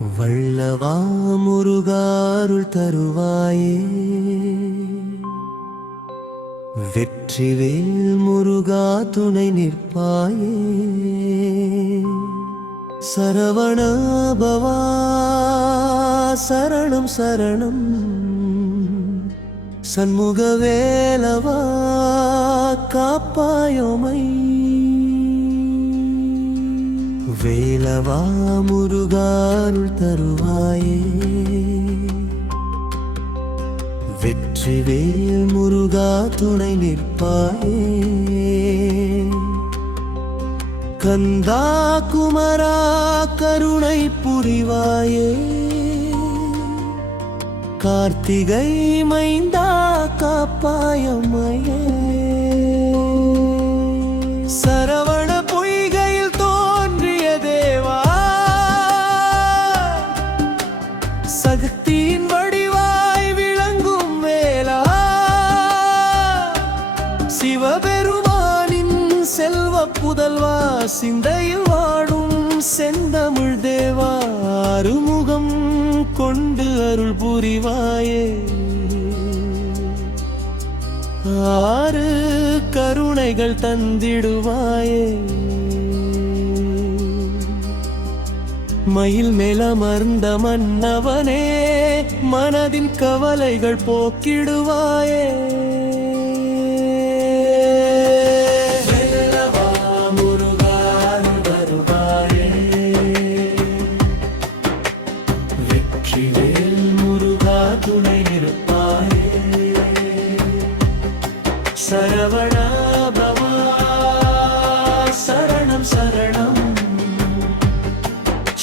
வள்ளவா முருகாருள் தருவாயே, வெற்றிவேல் முருகா துணை நிற்பாயே. சரவணபவா சரணம் சரணம், சண்முகவேலவா காப்பாயோமை. வேலவா முருகாருள் தருவாயே, வெற்றிவேல் முருகா துணை நிற்பாயே. கந்தா குமரா கருணை புரிவாயே, கார்த்திகை மைந்தா காப்பாயமையே. சரவண பொய்கையில் தோன்றிய தேவா, சக்தியின் வடிவாய் விளங்கும் வேலா, சிவபெருமானின் செல்வ புதல்வா, சிந்தையில் வாடும் செந்தமிழ் தேவா, அருமுகம் கொண்டு அருள் புரிவாயே. ஆறு கருணைகள் தந்திடுவாயே. மயில் மேலமர்ந்த மன்னவனே, மனதின் கவலைகள் போக்கிடுவாயே. வெற்றிவேல் முருகா துணை நிற்பாயே. சரவணபவா சரணம் சரணம்,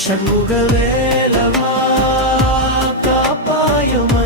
சண்முகவேலவா காப்பாயமை.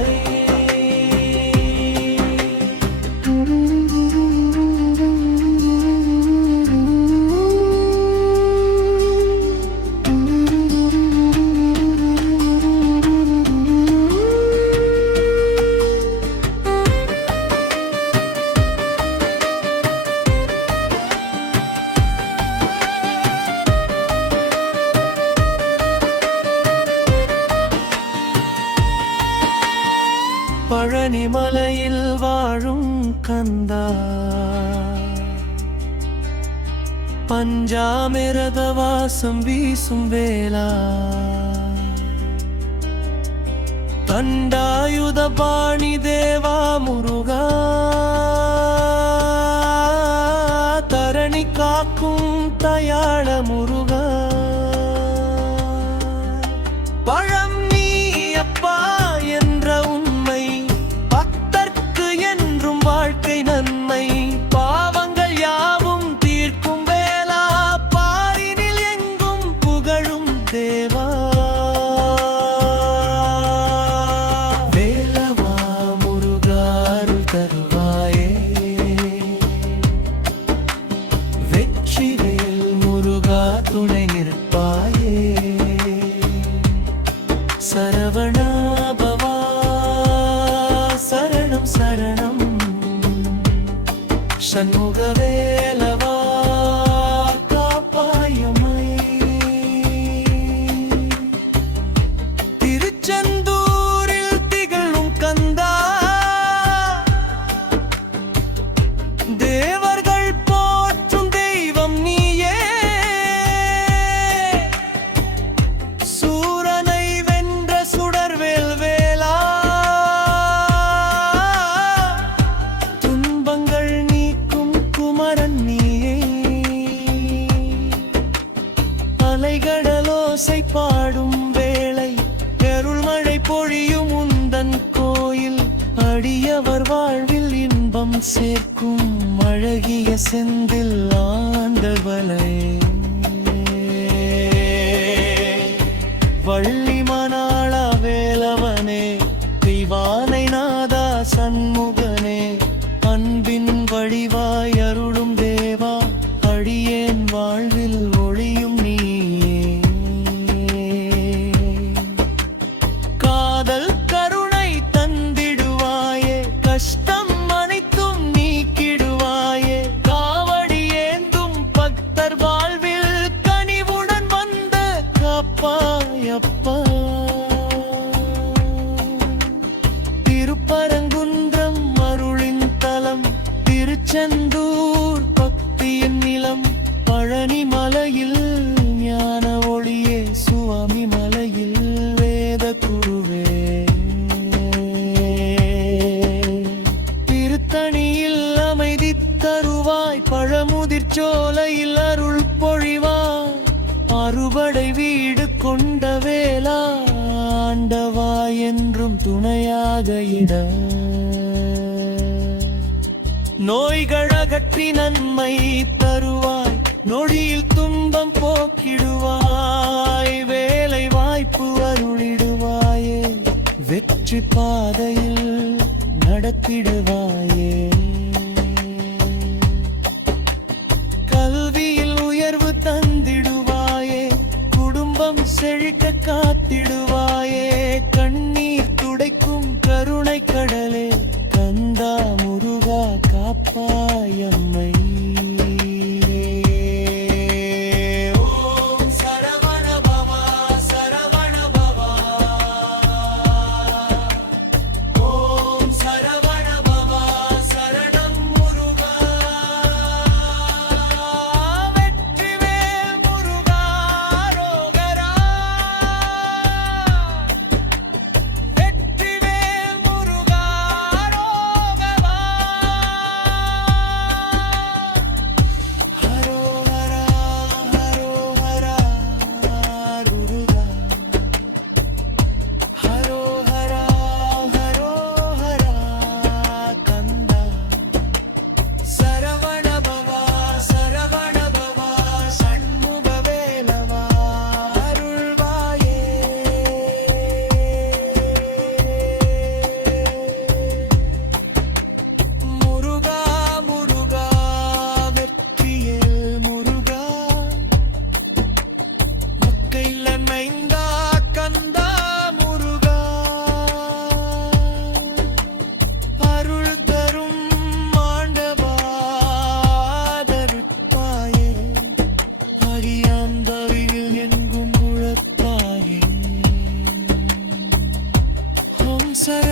பழனி மலையில் வாழும் கந்தா, பஞ்சாமிரத வாசம் வீசும் வேலா, தண்டாயுத பாணி தேவா முருகா, தரணி காக்கும் தயாள முருகா. பழம் நீ அப்பா என்ற உண்மை, பக்தர்க்கு என்றும் வாழ்க்கை நன்மை, பாவங்கள் யாவும் தீர்க்கும் வேலா, பாரினில் எங்கும் புகழும் தேவா. வேலவா முருகாருள் தருவாயே, வெற்றிவேல் முருகா துணை நிற்பாயே. சரவணபவா சரணம் சரணம், சண்முகவேலவா காப்பாயமை. திருச்செந்தூரில் திகழும் கந்தா, தேவர்கள் போற்றும் தெய்வம் நீயே. சூரனை வென்ற சுடர்வேல் வேலா, துன்பங்கள் நீக்கும் குமரன் நீயே. அலைகடலோசை பாடும் வேளை, அருள்மழை பொழியும் உந்தன் கோயில், அடியவர் வாழ்வில் இன்பம் சேர்க்கும் அழகிய செந்தில் ஆண்டவளே. வள்ளி மணாளா வேலவனே, திவானை நாதா சண்முகனே, அன்பின் வடிவாய் அருளும் தேவா, அடியேன் வாழ்வில் ஒளியும் நீயே. காதல் கருணை தந்திடுவாயே, கஷ்டம் அனைத்தும் நீக்கிடுவாயே, காவடி ஏந்தும் பக்தர் வாழ்வில் கனிவுடன் வந்த காப்பாய அப்பா. திருப்பரங்குன்றம் அருளின் தலம், திருச்செந்தூர் பக்தியின் நிலம், பழனி மலையில் ஞான ஒளியே, சுவாமி மலையில் வேத குருவே. திருத்தணியில் அமைதி தருவாய், பழமுதிர் சோலையில் அருள் பொழிவாய், அறுபடை வீடு கொண்ட வேளா, ஆண்டவா என்றும் துணையாக இட. நோய்கள் அகற்றி நன்மை தருவாய், நொடியில் துன்பம் போக்கிடுவாய், வேலை வாய்ப்பு அருளிடுவாயே, வெற்றி பாதையில் நடத்திடுவாயே. கல்வியில் உயர்வு தந்திடுவாயே, குடும்பம் செழிக்க காத்திடுவாயே, கண்ணீர் துடைக்கும் கருணை கடலே, கந்தா முருகா காப்பாயம்மை. ஓம் சரவண பவா சரவண பவா, ஓம் சரவண பவா சரணம் முருகா. வெற்றிவேல் முருகா ரோகரா, வெற்றிவேல் முருகா ரோகரா. ஹரோஹரா ஹரோஹரா முருகா, ஹரோஹரா ஹரோஹரா கந்தா. சரவண பவா சரவண பவா சண்முக வேலவா அருள்வாயே. முருகா முருகா வெற்றியேல் முருகா, மக்கையில் மைந்தா கந்தா முருகா, அருள் தரும் ஆண்டவா ஆதரிப்பாயே, அடியாந்தவையில் எங்கும் உழப்பாயே. ஓம் சர